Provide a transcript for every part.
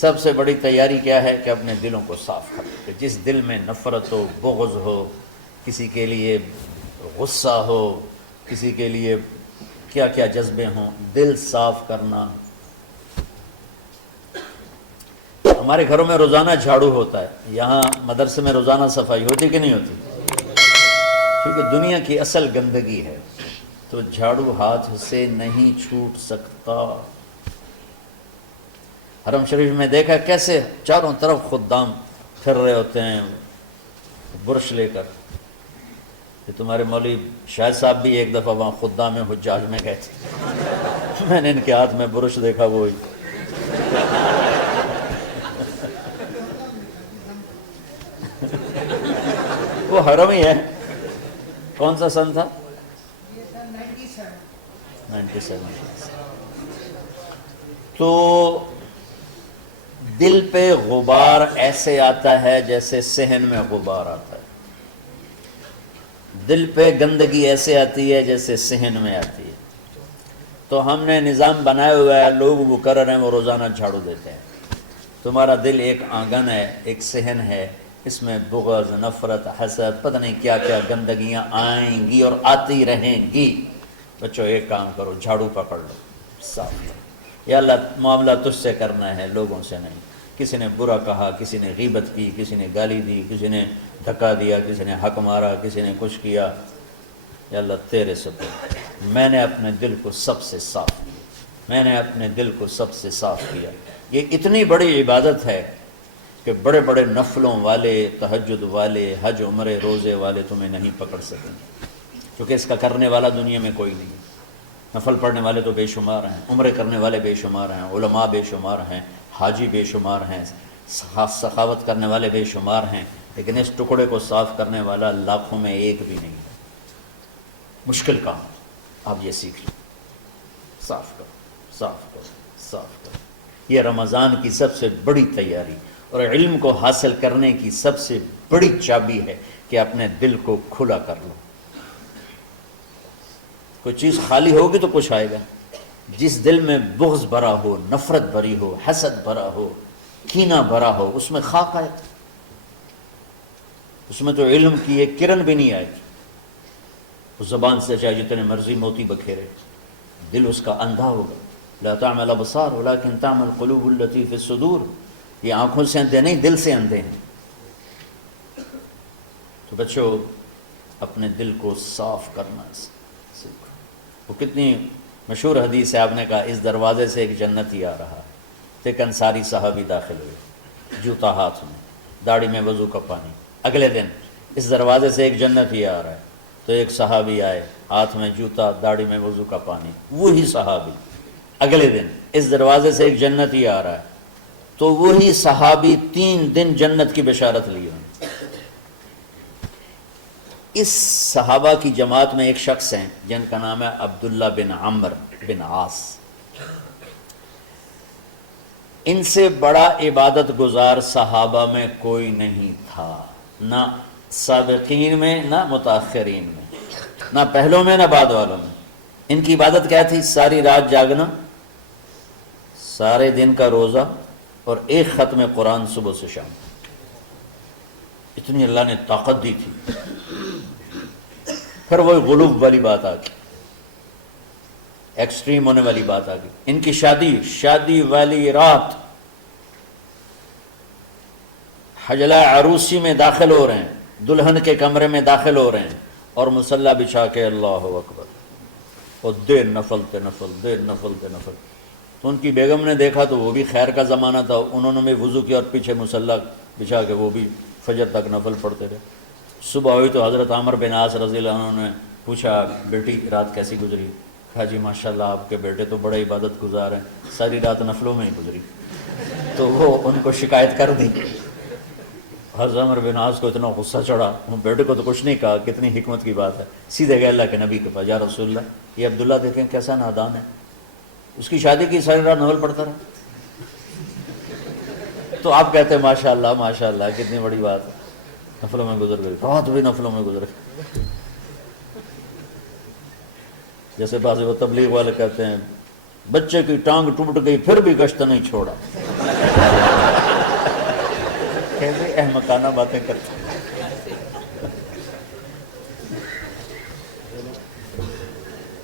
سب سے بڑی تیاری کیا ہے کہ اپنے دلوں کو صاف کر لو، کہ جس دل میں نفرت ہو، بغض ہو، کسی کے لیے غصہ ہو، کسی کے لیے کیا کیا جذبے ہوں، دل صاف کرنا۔ ہمارے گھروں میں روزانہ جھاڑو ہوتا ہے، یہاں مدرسے میں روزانہ صفائی ہوتی کہ نہیں ہوتی؟ کیونکہ دنیا کی اصل گندگی ہے، تو جھاڑو ہاتھ سے نہیں چھوٹ سکتا۔ حرم شریف میں دیکھا کیسے چاروں طرف خدام پھر رہے ہوتے ہیں برش لے کر۔ کہ تمہارے مولوی شاہد صاحب بھی ایک دفعہ وہاں خدام حجاج میں گئے تھے، میں نے ان کے ہاتھ میں برش دیکھا، وہی وہ حرم ہی ہے۔ کون سا سن تھا؟ 97۔ تو دل پہ غبار ایسے آتا ہے جیسے صحن میں غبار آتا ہے، دل پہ گندگی ایسے آتی ہے جیسے صحن میں آتی ہے۔ تو ہم نے نظام بنایا ہوا ہے، لوگ مقرر ہیں وہ روزانہ جھاڑو دیتے ہیں۔ تمہارا دل ایک آنگن ہے، ایک صحن ہے، اس میں بغض، نفرت، حسد، پتہ نہیں کیا کیا گندگیاں آئیں گی اور آتی رہیں گی۔ بچوں ایک کام کرو، جھاڑو پکڑ لو، صاف کرو۔ یا اللہ معاملہ تجھ سے کرنا ہے، لوگوں سے نہیں۔ کسی نے برا کہا، کسی نے غیبت کی، کسی نے گالی دی، کسی نے دھکا دیا، کسی نے حق مارا، کسی نے کچھ کیا، یا اللہ تیرے سپرد میں نے اپنے دل کو سب سے صاف کیا، میں نے اپنے دل کو سب سے صاف کیا۔ یہ اتنی بڑی عبادت ہے کہ بڑے بڑے نفلوں والے، تہجد والے، حج عمرے روزے والے تمہیں نہیں پکڑ سکیں گے، کیونکہ اس کا کرنے والا دنیا میں کوئی نہیں ہے۔ نفل پڑھنے والے تو بے شمار ہیں، عمرے کرنے والے بے شمار ہیں، علماء بے شمار ہیں، حاجی بے شمار ہیں، سخاوت کرنے والے بے شمار ہیں، لیکن اس ٹکڑے کو صاف کرنے والا لاکھوں میں ایک بھی نہیں ہے۔ مشکل کام، آپ یہ سیکھ لیں، صاف کرو، صاف کرو، صاف کرو۔ یہ رمضان کی سب سے بڑی تیاری اور علم کو حاصل کرنے کی سب سے بڑی چابی ہے کہ اپنے دل کو کھلا کر لو۔ کوئی چیز خالی ہوگی تو کچھ آئے گا۔ جس دل میں بغض بھرا ہو، نفرت بھری ہو، حسد بھرا ہو، کینہ بھرا ہو، اس میں خاک آئے، اس میں تو علم کی ایک کرن بھی نہیں آئے گی۔ اس زبان سے چاہے جتنے مرضی موتی بکھیرے، دل اس کا اندھا ہوگا۔ لا تعمل الابصار ولكن تعمل القلوب التي في الصدور۔ یہ آنکھوں سے اندھے نہیں، دل سے اندھے ہیں۔ تو بچوں اپنے دل کو صاف کرنا سیکھو۔ وہ کتنی مشہور حدیث ہے، آپ نے کہا اس دروازے سے ایک جنتی آ رہا، تو ایک انصاری صحابی داخل ہوئے، جوتا ہاتھ میں، داڑھی میں وضو کا پانی۔ اگلے دن اس دروازے سے ایک جنتی آ رہا ہے، تو ایک صحابی آئے، ہاتھ میں جوتا، داڑھی میں وضو کا پانی، وہی صحابی۔ اگلے دن اس دروازے سے ایک جنتی آ رہا ہے، تو وہی صحابی 3 دن جنت کی بشارت لیے۔ اس صحابہ کی جماعت میں ایک شخص ہیں جن کا نام ہے عبداللہ بن عمرو بن عاص۔ ان سے بڑا عبادت گزار صحابہ میں کوئی نہیں تھا، نہ سابقین میں نہ متاخرین میں، نہ پہلوں میں نہ بعد والوں میں۔ ان کی عبادت کیا تھی؟ ساری رات جاگنا، سارے دن کا روزہ، اور ایک ختم قرآن صبح سے شام۔ اتنی اللہ نے طاقت دی تھی۔ پھر وہی غلوب والی بات آ گئی، ایکسٹریم ہونے والی بات آ گئی۔ ان کی شادی والی رات حجلہ عروسی میں داخل ہو رہے ہیں، دلہن کے کمرے میں داخل ہو رہے ہیں، اور مصلی بچھا کے اللہ اکبر، اور دیر نفل تے نفل، دیر نفل تے نفل۔ تو ان کی بیگم نے دیکھا تو وہ بھی خیر کا زمانہ تھا، انہوں نے بھی وضو کیا اور پیچھے مصلی بچھا کے وہ بھی فجر تک نفل پڑھتے رہے۔ صبح ہوئی تو حضرت عمرو بن عاص رضی اللہ عنہ نے پوچھا بیٹی رات کیسی گزری؟ کہا جی ماشاءاللہ آپ کے بیٹے تو بڑے عبادت گزار ہیں، ساری رات نفلوں میں ہی گزری۔ تو وہ ان کو شکایت کر دی۔ حضرت عمرو بن عاص کو اتنا غصہ چڑھا، بیٹے کو تو کچھ نہیں کہا، کتنی حکمت کی بات ہے، سیدھے گئے اللہ کے نبی کے پاس، یا رسول اللہ یہ عبداللہ دیکھیں کیسا نادان ہے، اس کی شادی کی ساری رات نفل پڑھتا رہا۔ تو آپ کہتے ہیں ماشاءاللہ ماشاءاللہ کتنی بڑی بات ہے، نفلوں میں گزر گئی، رات بھی نفلوں میں گزر گئی۔ جیسے بعض وہ تبلیغ والے کہتے ہیں بچے کی ٹانگ ٹوٹ گئی پھر بھی گشت نہیں چھوڑا۔ احمقانہ باتیں کرتے ہیں۔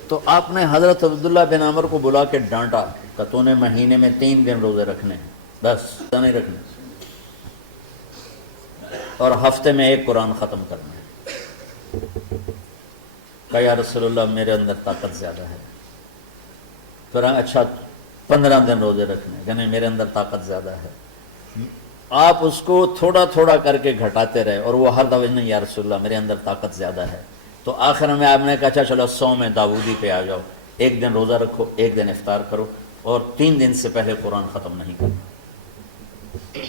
تو آپ نے حضرت عبداللہ بن عمر کو بلا کے ڈانٹا کہ تو نے مہینے میں 3 دن روزے رکھنے ہیں، بس نہیں رکھنے، اور ہفتے میں 1 قرآن ختم کرنا ہے۔ کہا یا رسول اللہ میرے اندر طاقت زیادہ ہے۔ پھر اچھا 15 دن روزے رکھنے، یعنی میرے اندر طاقت زیادہ ہے۔ آپ اس کو تھوڑا تھوڑا کر کے گھٹاتے رہے، اور وہ ہر دفعہ نہیں یا رسول اللہ میرے اندر طاقت زیادہ ہے۔ تو آخر میں آپ نے کہا اچھا چلو 100 میں داؤدی پہ آ جاؤ، 1 دن روزہ رکھو، 1 دن افطار کرو، اور 3 دن سے پہلے قرآن ختم نہیں کرنا۔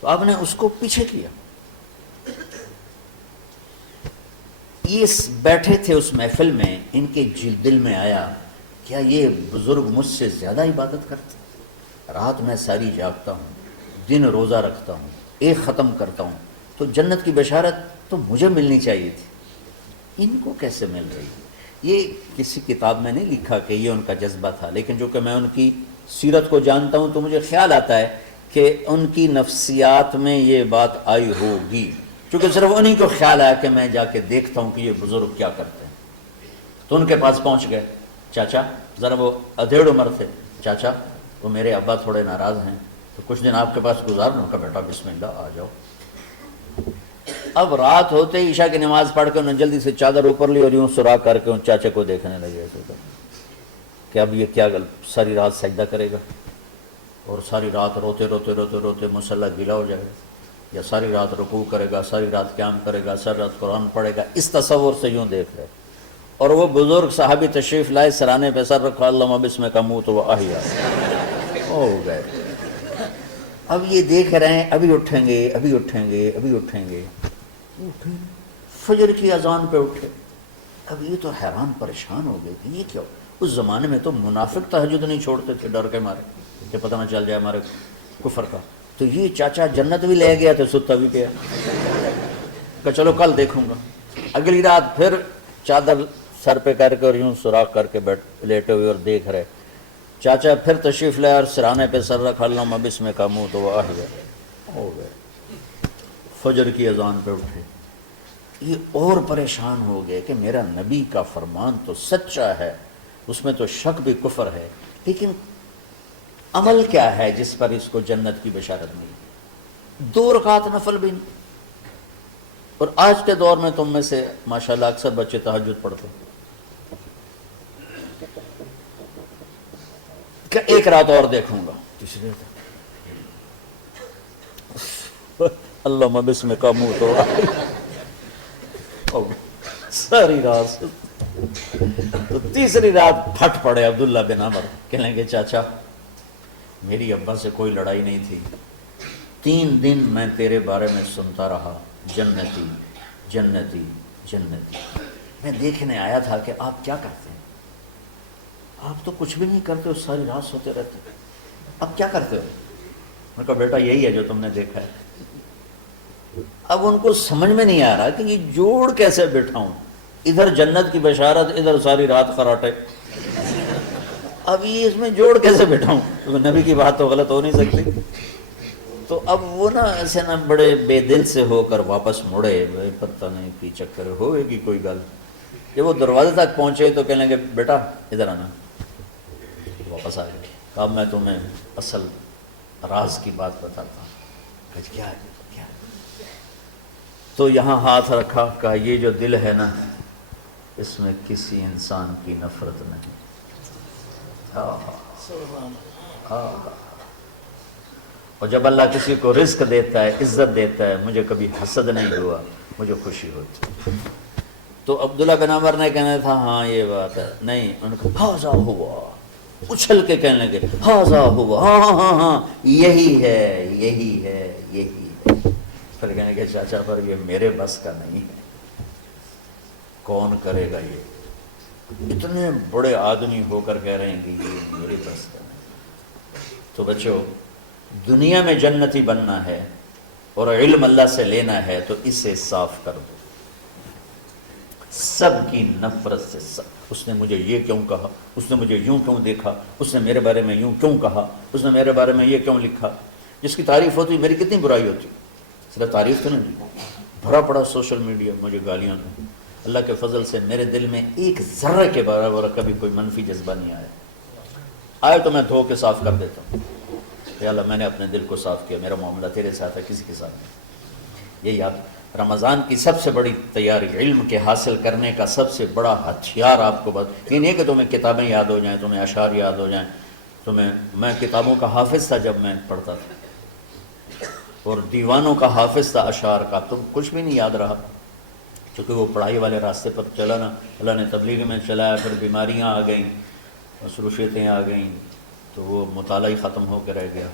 تو آپ نے اس کو پیچھے کیا۔ یہ بیٹھے تھے اس محفل میں، ان کے دل میں آیا کیا یہ بزرگ مجھ سے زیادہ عبادت کرتے؟ رات میں ساری جاگتا ہوں، دن روزہ رکھتا ہوں، 1 ختم کرتا ہوں، تو جنت کی بشارت تو مجھے ملنی چاہیے تھی، ان کو کیسے مل رہی؟ یہ کسی کتاب میں نہیں لکھا کہ یہ ان کا جذبہ تھا، لیکن جو کہ میں ان کی سیرت کو جانتا ہوں تو مجھے خیال آتا ہے کہ ان کی نفسیات میں یہ بات آئی ہوگی، چونکہ صرف انہی کو خیال آیا کہ میں جا کے دیکھتا ہوں کہ یہ بزرگ کیا کرتے ہیں۔ تو ان کے پاس پہنچ گئے، چاچا ذرا، وہ ادھیڑ عمر تھے، چاچا وہ میرے ابا تھوڑے ناراض ہیں، تو کچھ دن آپ کے پاس گزار لوں؟ کا بیٹا بسم اللہ آ جاؤ۔ اب رات ہوتے ہی عشاء کی نماز پڑھ کے انہوں نے جلدی سے چادر اوپر لی اور یوں سراغ کر کے ان چاچے کو دیکھنے لگے کہ اب یہ کیا ساری رات سجدہ کرے گا، اور ساری رات روتے روتے روتے روتے مصلی گیلا ہو جائے گا، یا ساری رات رکوع کرے گا، ساری رات قیام کرے گا، ساری رات قرآن پڑھے گا، اس تصور سے یوں دیکھ رہے۔ اور وہ بزرگ صحابی تشریف لائے، سرانے پہ سر رکھا، اللہم بسمک اموت و احیا، ہو گئے۔ اب یہ دیکھ رہے ہیں ابھی اٹھیں گے، ابھی اٹھیں گے، ابھی اٹھیں گے، اٹھے فجر کی اذان پہ اٹھے۔ اب یہ تو حیران پریشان ہو گئے کہ یہ کیا ہو؟ اس زمانے میں تو منافق تہجد نہیں چھوڑتے تھے ڈر کے مارے کہ پتہ نہ چل جائے ہمارے کفر کا، تو یہ چاچا جنت بھی لے گیا تو ستا بھی پیا کہ چلو کل دیکھوں گا۔ اگلی رات پھر چادر سر پہ کر کے اور یوں سوراخ کر کے لیٹے ہوئے اور دیکھ رہے۔ چاچا پھر تشریف لائے اور سرانے پہ سر رکھا، اللہم بسمک اموت و احیا، ہو گئے۔ فجر کی اذان پہ اٹھے، یہ اور پریشان ہو گئے کہ میرا نبی کا فرمان تو سچا ہے، اس میں تو شک بھی کفر ہے، لیکن عمل کیا ہے جس پر اس کو جنت کی بشارت ملی؟ 2 رکعت نفل بھی نہیں۔ اور آج کے دور میں تم میں سے ماشاءاللہ اکثر بچے تہجد پڑھتے ہیں کہ 1 رات اور دیکھوں گا، تیسری رات اللہم بسمک اموت و احیا، ساری رات۔ تو تیسری رات پھٹ پڑے عبداللہ بن عمر، کہنے لگے چاچا میری ابا سے کوئی لڑائی نہیں تھی، 3 دن میں تیرے بارے میں سنتا رہا، جنتی جنتی جنتی، میں دیکھنے آیا تھا کہ آپ کیا کرتے ہیں، آپ تو کچھ بھی نہیں کرتے ہو، ساری رات سوتے رہتے، اب کیا کرتے ہو؟ میں کہا بیٹا یہی ہے جو تم نے دیکھا ہے۔ اب ان کو سمجھ میں نہیں آ رہا کہ یہ جوڑ کیسے بٹھاؤں، ادھر جنت کی بشارت، ادھر ساری رات خراٹے، اب یہ اس میں جوڑ کیسے بٹھاؤں؟ کیونکہ نبی کی بات تو غلط ہو نہیں سکتی۔ تو اب وہ نا ایسے نا بڑے بے دل سے ہو کر واپس مڑے، پتہ نہیں کی چکر ہوئے گی کوئی گل۔ جب وہ دروازے تک پہنچے تو کہنے لگے بیٹا ادھر آنا، واپس آ گئے۔ کہا میں تمہیں اصل راز کی بات بتاتا ہوں۔ کہا کیا ہے؟ کیا؟ تو یہاں ہاتھ رکھا، کہا یہ جو دل ہے نا اس میں کسی انسان کی نفرت نہیں۔ اور جب اللہ کسی کو رزق دیتا ہے، عزت دیتا ہے، مجھے کبھی حسد نہیں ہوا، مجھے خوشی ہوتی۔ تو عبداللہ بن عمر نے کہنا تھا ہاں یہ بات ہے، نہیں، ان کو ہاذا ہوا، اچھل کے کہنے لگے ہاذا ہوا، ہاں ہاں ہاں ہاں یہی ہے یہی ہے یہی ہے۔ پھر کہنے لگے چاچا پر یہ میرے بس کا نہیں ہے، کون کرے گا یہ؟ اتنے بڑے آدمی ہو کر کہہ رہے ہیں کہ یہ میرے بس کا نہیں۔ تو بچوں دنیا میں جنتی بننا ہے اور علم اللہ سے لینا ہے تو اسے صاف کر دو، سب کی نفرت سے۔ اس نے مجھے یہ کیوں کہا، اس نے مجھے یوں کیوں دیکھا، اس نے میرے بارے میں یوں کیوں کہا، اس نے میرے بارے میں یہ کیوں لکھا۔ جس کی تعریف ہوتی میری کتنی برائی ہوتی، صرف تعریف تو نہیں، بھرا پڑا سوشل میڈیا مجھے گالیاں دیں. اللہ کے فضل سے میرے دل میں ایک ذرہ کے برابر کبھی کوئی منفی جذبہ نہیں آیا. آئے تو میں دھو کے صاف کر دیتا ہوں. یا اللہ میں نے اپنے دل کو صاف کیا، میرا معاملہ تیرے ساتھ ہے، کسی کے ساتھ نہیں. یہ یاد رمضان کی سب سے بڑی تیاری، علم کے حاصل کرنے کا سب سے بڑا ہتھیار آپ کو بس یہ نہیں کہ تمہیں کتابیں یاد ہو جائیں، تمہیں اشعار یاد ہو جائیں. میں کتابوں کا حافظ تھا جب میں پڑھتا تھا، اور دیوانوں کا حافظ تھا اشعار کا. تو کچھ بھی نہیں یاد رہا، چونکہ وہ پڑھائی والے راستے پر چلا نا. اللہ نے تبلیغ میں چلایا، پھر بیماریاں آ گئیں، مصروفیتیں آ گئیں، تو وہ مطالعہ ہی ختم ہو کے رہ گیا.